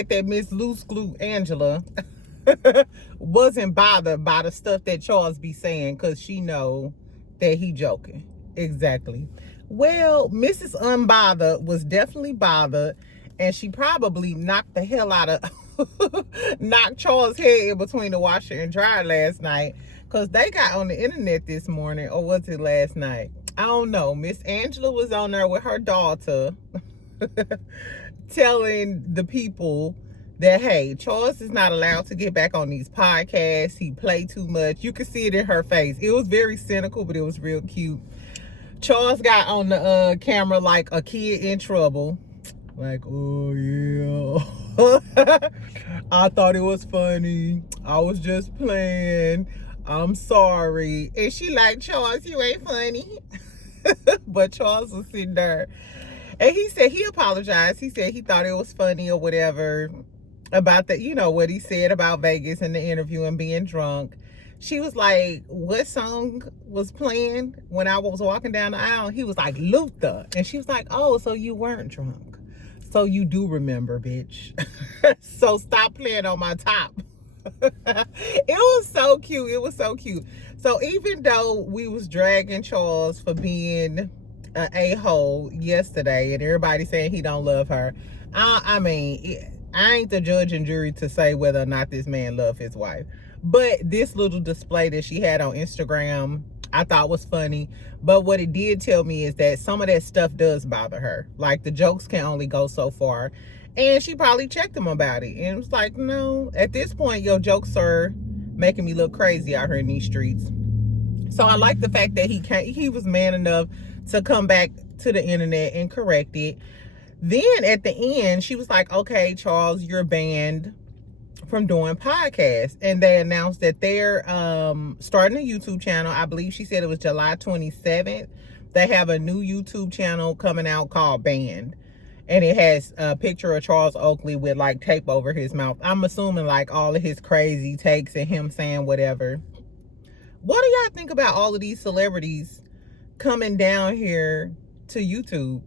said that Miss Loose Glue Angela wasn't bothered by the stuff that Charles be saying because she know that he joking. Exactly. Well, Mrs. Unbothered was definitely bothered, and she probably knocked the hell out of knocked Charles' head in between the washer and dryer last night, because they got on the internet this morning, or was it last night? I don't know. Miss Angela was on there with her daughter telling the people that, hey, Charles is not allowed to get back on these podcasts. He played too much. You could see it in her face. It was very cynical, but it was real cute. Charles got on the camera like a kid in trouble. Like, oh, yeah. I thought it was funny. I was just playing. I'm sorry. And she like, Charles, you ain't funny. But Charles was sitting there. And he said he apologized. He said he thought it was funny or whatever about the, you know, what he said about Vegas in the interview and being drunk. She was like, what song was playing when I was walking down the aisle? He was like, Luther. And she was like, oh, so you weren't drunk. So you do remember, bitch. So stop playing on my top. It was so cute. It was so cute. So even though we was dragging Charles for being an a-hole yesterday and everybody saying he don't love her, I mean, I ain't the judge and jury to say whether or not this man loved his wife. But this little display that she had on Instagram, I thought was funny. But what it did tell me is that some of that stuff does bother her. Like, the jokes can only go so far. And she probably checked him about it. And it was like, no, at this point, your jokes are making me look crazy out here in these streets. So I like the fact that he was man enough to come back to the internet and correct it. Then at the end, she was like, okay, Charles, you're banned from doing podcasts. And they announced that they're starting a YouTube channel. I believe she said it was July 27th. They have a new YouTube channel coming out called Banned. And it has a picture of Charles Oakley with like tape over his mouth. I'm assuming like all of his crazy takes and him saying whatever. What do y'all think about all of these celebrities coming down here to YouTube?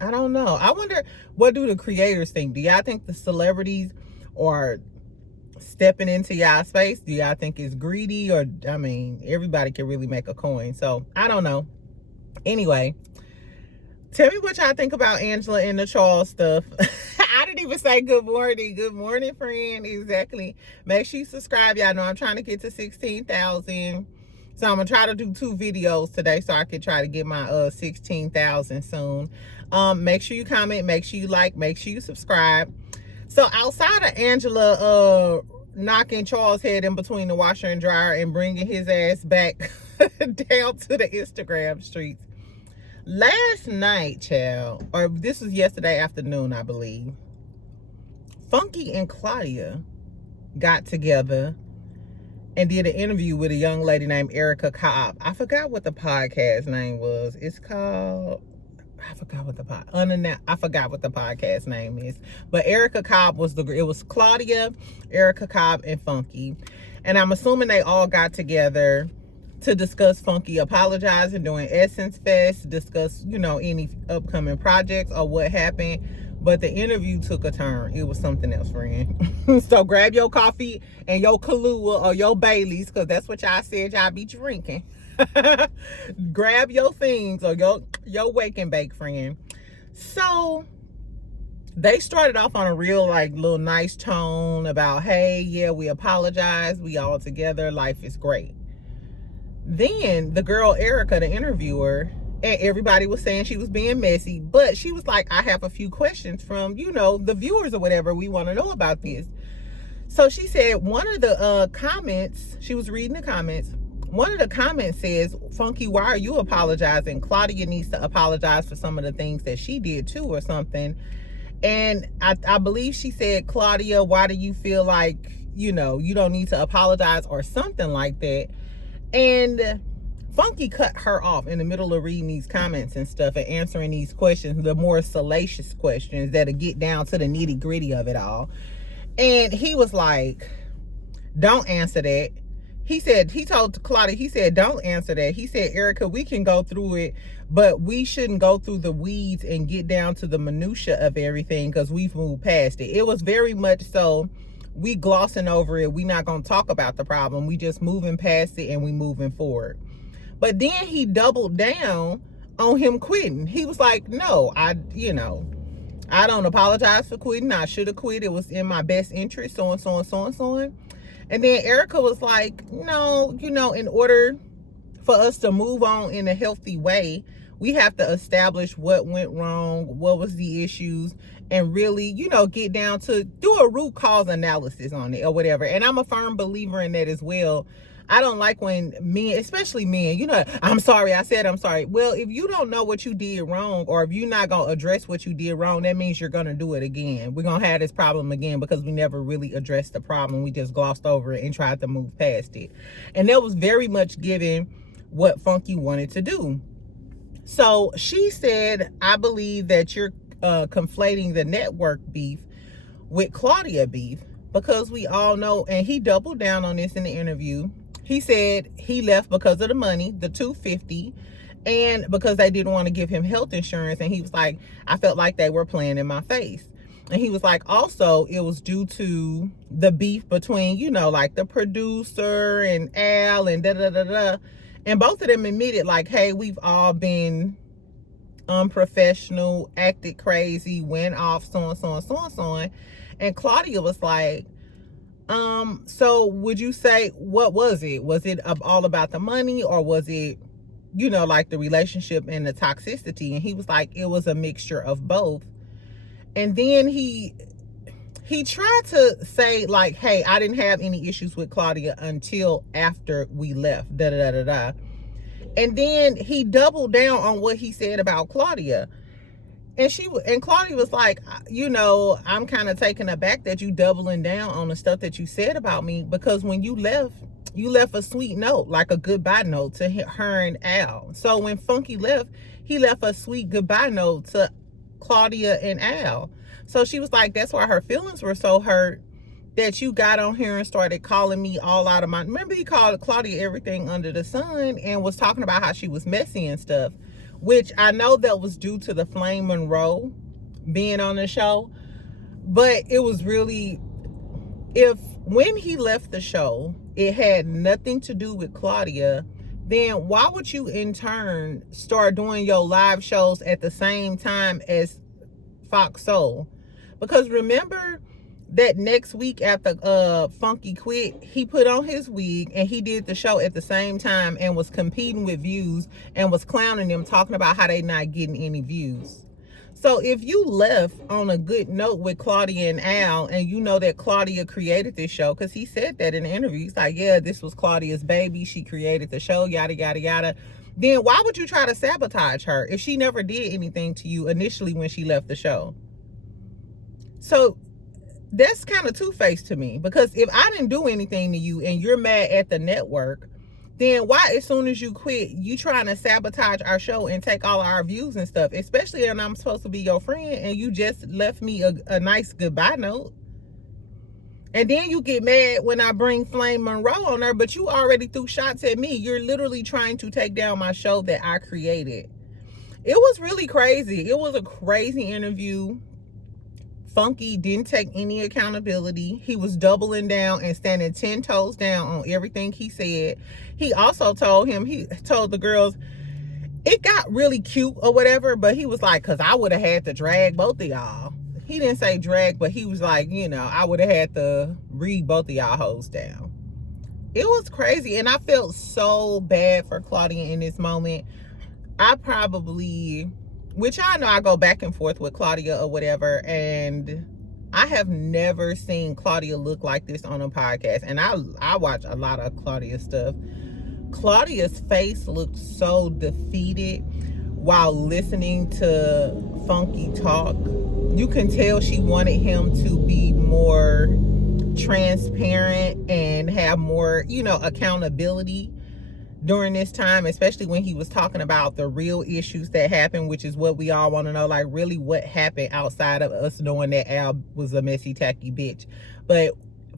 I don't know. I wonder, what do the creators think? Do y'all think the celebrities are stepping into y'all space? Do y'all think it's greedy? Or, I mean, everybody can really make a coin. So, I don't know. Anyway, tell me what y'all think about Angela and the Charles stuff. I didn't even say good morning. Good morning, friend. Exactly. Make sure you subscribe. Y'all know I'm trying to get to 16,000. So I'm going to try to do 2 videos today so I can try to get my 16,000 soon. Make sure you comment. Make sure you like. Make sure you subscribe. So outside of Angela knocking Charles' head in between the washer and dryer and bringing his ass back down to the Instagram streets, last night, child, or this was yesterday afternoon, I believe, Funky and Claudia got together and did an interview with a young lady named Erica Cobb. I forgot what the podcast name was. It's called, I forgot what the podcast name is. But Erica Cobb was it was Claudia, Erica Cobb, and Funky. And I'm assuming they all got together to discuss Funky apologizing during Essence Fest, discuss, you know, any upcoming projects or what happened. But the interview took a turn. It was something else, friend. So grab your coffee and your Kahlua or your Baileys, because that's what y'all said y'all be drinking. Grab your things or your wake and bake, friend. So they started off on a real like little nice tone about, hey, yeah, we apologize. We all together. Life is great. Then the girl Erica, the interviewer, and everybody was saying she was being messy, but she was like, I have a few questions from, you know, the viewers or whatever. We want to know about this. So she said one of the comments, she was reading the comments. One of the comments says, Funky, why are you apologizing? Claudia needs to apologize for some of the things that she did too or something. And I believe she said, Claudia, why do you feel like, you know, you don't need to apologize or something like that? And Funky cut her off in the middle of reading these comments and stuff and answering these questions, the more salacious questions that'll get down to the nitty gritty of it all. And he was like, don't answer that. he told Claudia, he said, don't answer that. He said, Erica, we can go through it, but we shouldn't go through the weeds and get down to the minutia of everything because we've moved past it. It was very much so, we glossing over it. We not going to talk about the problem. We just moving past it and we moving forward. But then he doubled down on him quitting. He was like, no, I don't apologize for quitting. I should have quit. It was in my best interest, so and so and so and so on. And then Erica was like, no, in order for us to move on in a healthy way, we have to establish what went wrong, what was the issues, and really, get down to do a root cause analysis on it or whatever. And I'm a firm believer in that as well. I don't like when men, especially men, I'm sorry, I said I'm sorry. Well, if you don't know what you did wrong, or if you're not going to address what you did wrong, that means you're going to do it again. We're going to have this problem again because we never really addressed the problem. We just glossed over it and tried to move past it. And that was very much given what Funky wanted to do. So she said, I believe that you're conflating the network beef with Claudia beef, because we all know, and he doubled down on this in the interview. He said he left because of the money, the $250, and because they didn't want to give him health insurance. And he was like, I felt like they were playing in my face. And he was like, also, it was due to the beef between, like the producer and Al and da-da-da-da. And both of them admitted, like, hey, we've all been unprofessional, acted crazy, went off, so and so and so and so on. And Claudia was like, so would you say, what was it? Was it all about the money, or was it, like the relationship and the toxicity? And he was like, it was a mixture of both. And then he tried to say, like, hey, I didn't have any issues with Claudia until after we left, da-da-da-da-da. And then he doubled down on what he said about Claudia. And Claudia was like, I'm kind of taken aback that you doubling down on the stuff that you said about me, because when you left a sweet note, like a goodbye note to her and Al. So when Funky left, he left a sweet goodbye note to Claudia and Al. So she was like, that's why her feelings were so hurt, that you got on here and started calling me all out of my... Remember, he called Claudia everything under the sun and was talking about how she was messy and stuff, which I know that was due to the Flame Monroe being on the show. But it was really, when he left the show, it had nothing to do with Claudia, then why would you in turn start doing your live shows at the same time as Fox Soul? Because remember that next week after Funky quit, he put on his wig and he did the show at the same time and was competing with views and was clowning them, talking about how they not getting any views. So if you left on a good note with Claudia and Al, and you know that Claudia created this show, because he said that in the interview, he's like, yeah, this was Claudia's baby, she created the show, yada yada yada, then why would you try to sabotage her if she never did anything to you initially when she left the show? So that's kind of two-faced to me, because if I didn't do anything to you and you're mad at the network, then why, as soon as you quit, you trying to sabotage our show and take all our views and stuff, especially when I'm supposed to be your friend and you just left me a nice goodbye note. And then you get mad when I bring Flame Monroe on there, but you already threw shots at me. You're literally trying to take down my show that I created. It was really crazy. It was a crazy interview. Funky didn't take any accountability. He was doubling down and standing 10 toes down on everything he said. He also told the girls, it got really cute or whatever, but he was like, because I would have had to drag both of y'all. He didn't say drag, but he was like, I would have had to read both of y'all hoes down. It was crazy, and I felt so bad for Claudia in this moment. Which I know I go back and forth with Claudia or whatever, and I have never seen Claudia look like this on a podcast. And I watch a lot of Claudia's stuff. Claudia's face looked so defeated while listening to Funky talk. You can tell she wanted him to be more transparent and have more, accountability during this time, especially when he was talking about the real issues that happened, which is what we all want to know, like really what happened outside of us knowing that Al was a messy, tacky bitch. But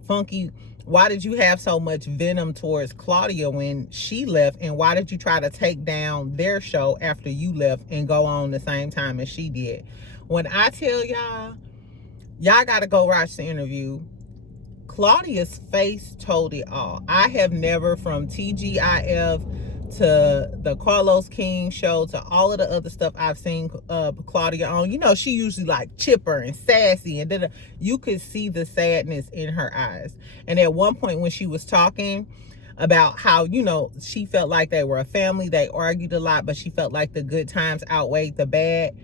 Funky why did you have so much venom towards Claudia when she left? And why did you try to take down their show after you left and go on the same time as she did? When I tell y'all got to go watch the interview. Claudia's face told it all. I have never, from TGIF to the Carlos King show to all of the other stuff I've seen Claudia on, you know, she usually like chipper and sassy, and you could see the sadness in her eyes. And at one point when she was talking about how, you know, she felt like they were a family, they argued a lot, but she felt like the good times outweighed the bad.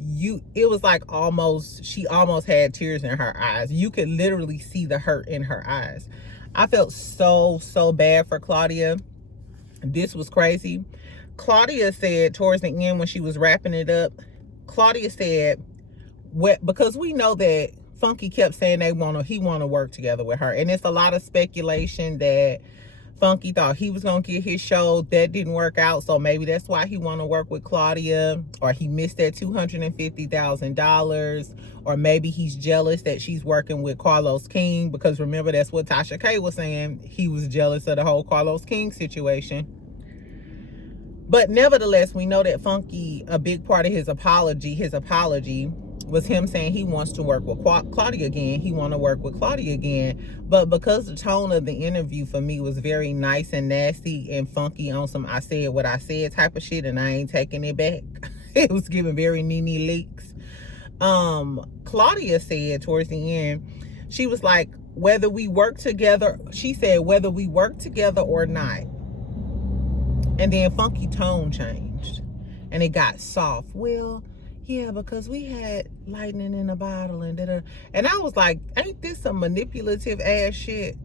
It was like she almost had tears in her eyes. You could literally see the hurt in her eyes. I felt so bad for Claudia. This was crazy. Claudia said towards the end when she was wrapping it up, Claudia said, because we know that Funky kept saying he want to work together with her, and it's a lot of speculation that Funky thought he was gonna get his show. That didn't work out, so maybe that's why he want to work with Claudia, or he missed that $250,000, or maybe he's jealous that she's working with Carlos King, because remember, that's what Tasha K was saying. He was jealous of the whole Carlos King situation. But nevertheless, we know that Funky, a big part of his apology was him saying he wants to work with Claudia again. He want to work with Claudia again. But because the tone of the interview for me was very nice and nasty and Funky on some I said what I said type of shit, and I ain't taking it back. It was giving very Nene Leakes. Claudia said towards the end, she was like, whether we work together, she said, whether we work together or not. And then Funky tone changed and it got soft. Well, yeah, because we had lightning in a bottle and and I was like, ain't this some manipulative ass shit?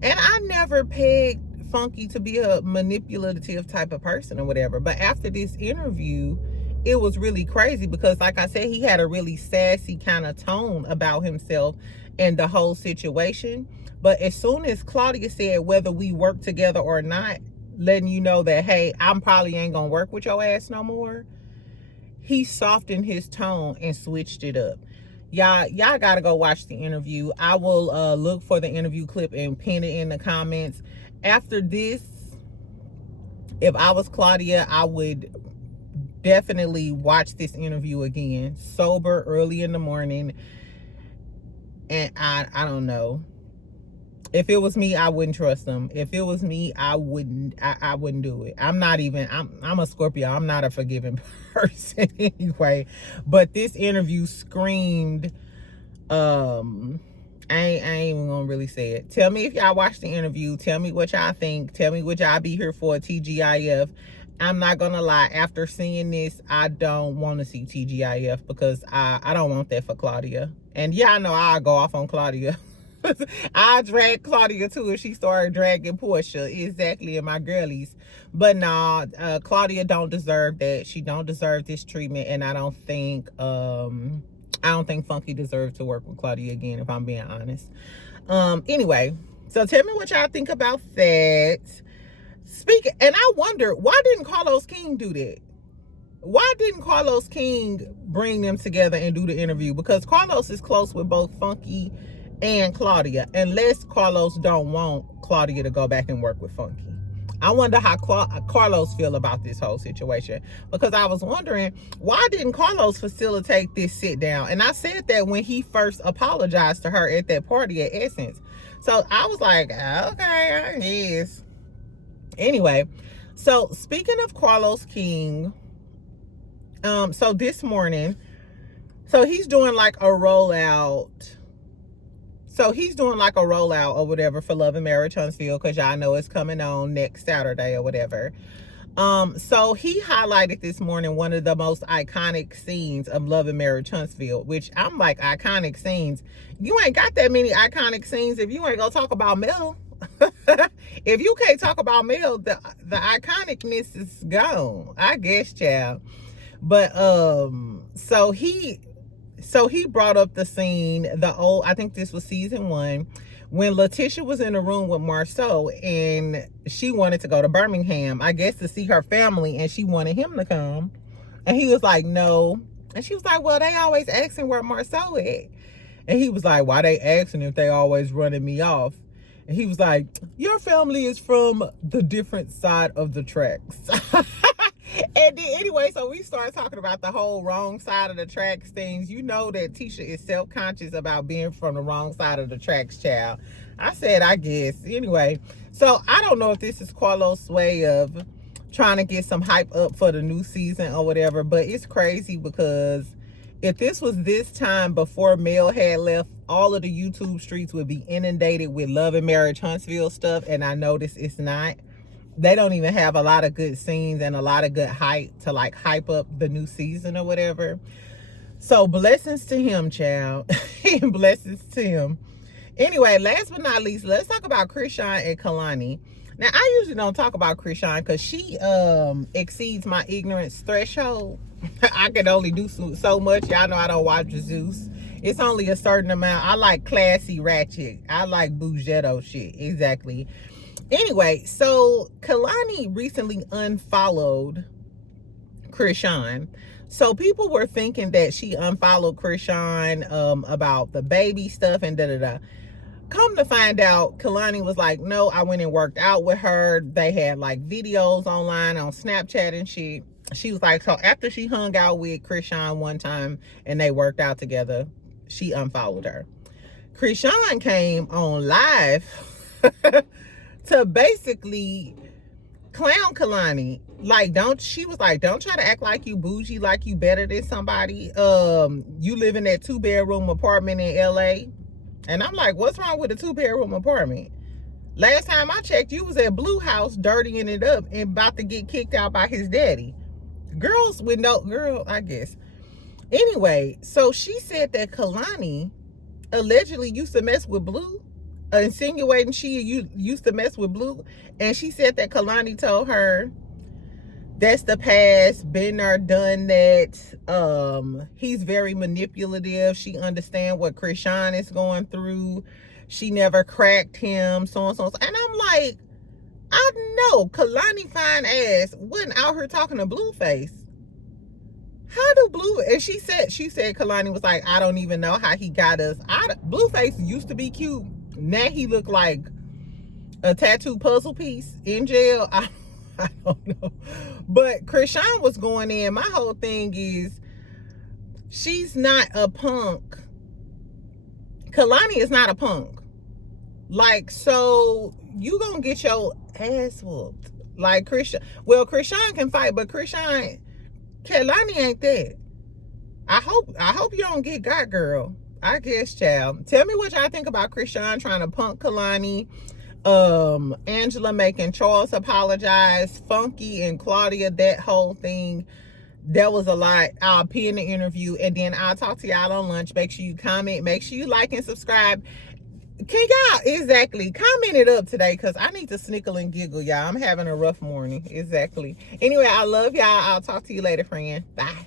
And I never pegged Funky to be a manipulative type of person or whatever. But after this interview, it was really crazy because, like I said, he had a really sassy kind of tone about himself and the whole situation. But as soon as Claudia said whether we work together or not, letting you know that, hey, I'm probably ain't gonna work with your ass no more, he softened his tone and switched it up. Y'all gotta go watch the interview. I will look for the interview clip and pin it in the comments. After this, if I was Claudia, I would definitely watch this interview again, sober, early in the morning. And I don't know. If it was me, I wouldn't trust them. If it was me, I wouldn't do it. I'm a Scorpio. I'm not a forgiving person anyway. But this interview screamed, I ain't even gonna really say it. Tell me if y'all watched the interview. Tell me what y'all think. Tell me what y'all be here for, TGIF. I'm not gonna lie, after seeing this, I don't want to see TGIF because I don't want that for Claudia. And y'all know I'll go off on Claudia. I drag Claudia too if she started dragging Portia, exactly, in my girlies. But nah, Claudia don't deserve that. She don't deserve this treatment, and I don't think Funky deserves to work with Claudia again, if I'm being honest. Anyway, so tell me what y'all think about that. And I wonder, why didn't Carlos King do that? Why didn't Carlos King bring them together and do the interview? Because Carlos is close with both Funky and Claudia, unless Carlos don't want Claudia to go back and work with Funky. I wonder how Carlos feel about this whole situation, because I was wondering, why didn't Carlos facilitate this sit down? And I said that when he first apologized to her at that party at Essence. So I was like, okay, I guess. Anyway, so speaking of Carlos King, so this morning, so he's doing like a rollout. So he's doing like a rollout or whatever for Love and Marriage Huntsville, because y'all know it's coming on next Saturday or whatever. So he highlighted this morning one of the most iconic scenes of Love and Marriage Huntsville, which I'm like, iconic scenes. You ain't got that many iconic scenes if you ain't gonna talk about Mel. If you can't talk about Mel, the iconicness is gone, I guess, child. But so he brought up the scene, I think this was season 1, when Latisha was in a room with Marsau and she wanted to go to Birmingham, I guess, to see her family, and she wanted him to come. And he was like, no. And she was like, well, they always asking where Marsau at. And he was like, why they asking if they always running me off? And he was like, your family is from the different side of the tracks. And then anyway, so we started talking about the whole wrong side of the tracks things. You know that Tisha is self-conscious about being from the wrong side of the tracks, child. I said, I guess. Anyway, so I don't know if this is Carlos' way of trying to get some hype up for the new season or whatever, but it's crazy because if this was this time before Mel had left, all of the YouTube streets would be inundated with Love and Marriage Huntsville stuff, and I noticed it's not. They don't even have a lot of good scenes and a lot of good hype to like hype up the new season or whatever. So blessings to him, child. And blessings to him. Anyway, last but not least, let's talk about Krishan and Kalani. Now, I usually don't talk about Krishan because she exceeds my ignorance threshold. I can only do so much. Y'all know I don't watch Zeus. It's only a certain amount. I like classy ratchet. I like bougetto shit. Exactly. Anyway, so Kalani recently unfollowed Krishan. So people were thinking that she unfollowed Krishan about the baby stuff and da-da-da. Come to find out, Kalani was like, no, I went and worked out with her. They had like videos online on Snapchat and shit. She was like, so after she hung out with Krishan one time and they worked out together, she unfollowed her. Krishan came on live to basically clown Kalani. Like, she was like, don't try to act like you bougie, like you better than somebody. You live in that 2-bedroom apartment in LA. And I'm like, what's wrong with a 2-bedroom apartment? Last time I checked, you was at Blue House dirtying it up and about to get kicked out by his daddy. Girls with no girl, I guess. Anyway, so she said that Kalani allegedly used to mess with Blue, insinuating she used to mess with Blue. And she said that Kalani told her, that's the past, been there, done that. He's very manipulative. She understands what Krishan is going through. She never cracked him, so on, so on. And I'm like, I know Kalani fine ass wasn't out here talking to Blueface. How do and she said Kalani was like, I don't even know how he got us. Blueface used to be cute. Now he look like a tattoo puzzle piece in jail. I don't know. But Krishan was going in. My whole thing is, she's not a punk. Kalani is not a punk. Like, so you gonna get your ass whooped. Like Krishan. Well, Krishan can fight, but Kalani ain't that. I hope you don't get got, girl. I guess, child. Tell me what y'all think about Krishan trying to punk Kalani. Angela making Charles apologize, Funky and Claudia, that whole thing, that was a lot. I'll pin the interview and then I'll talk to y'all on lunch. Make sure you comment, make sure you like and subscribe. Can y'all exactly comment it up today, because I need to snickle and giggle, y'all. I'm having a rough morning. Exactly. Anyway, I love y'all. I'll talk to you later, friend. Bye.